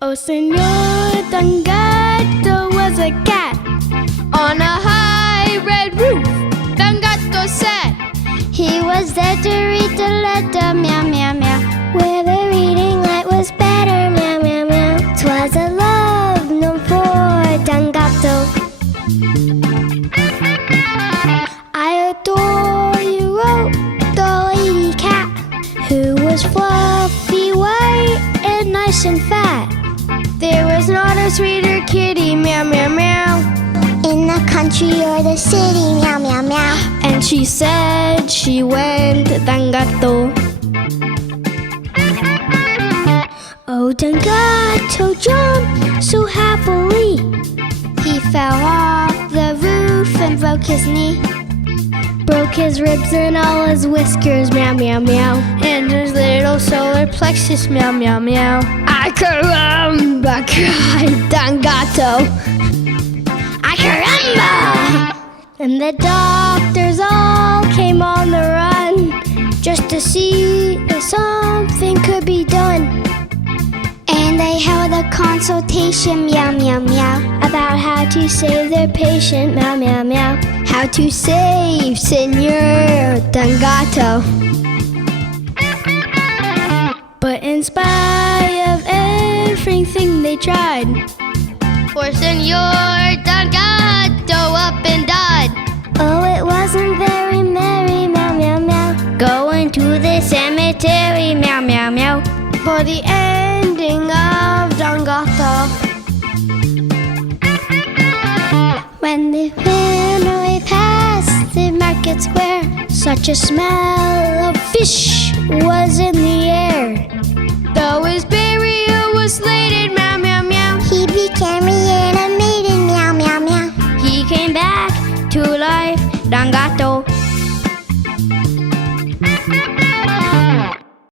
Oh, Senor Dangato was a cat on a high red roof. Dangato sat. He was there to read the letter, meow, meow, meow, where the reading light was better, meow, meow, meow. 'Twas a love known for Dangato. I adore you, wrote the lady cat, who was fluffy, white, and nice and fat. There was not a sweeter kitty, meow, meow, meow, In the country or the city, meow, meow, meow. and she said she went Dangato. Oh, Dangato jumped so happily. He fell off the roof and broke his knee. Broke his ribs and all his whiskers, meow, meow, meow, and his little solar plexus, meow, meow, meow. Ay, caramba, cried Dangato. Ay, caramba! And the doctors all came on the run, just to see if something could be done. And they held a consultation, meow, meow, meow, About how to save their patient, meow, meow, meow. How to save Senor Dangato. But in spite of everything they tried, poor Senor Dangato up and died. Oh, it wasn't very merry, meow, meow, meow, Going to the cemetery, meow, meow, meow, for the ending of Dangato. when the family passed the market square. Such a smell of fish was in the air. Though his burial was slated, meow, meow, meow, He became reanimated, meow, meow, meow. he came back to life, Dangato.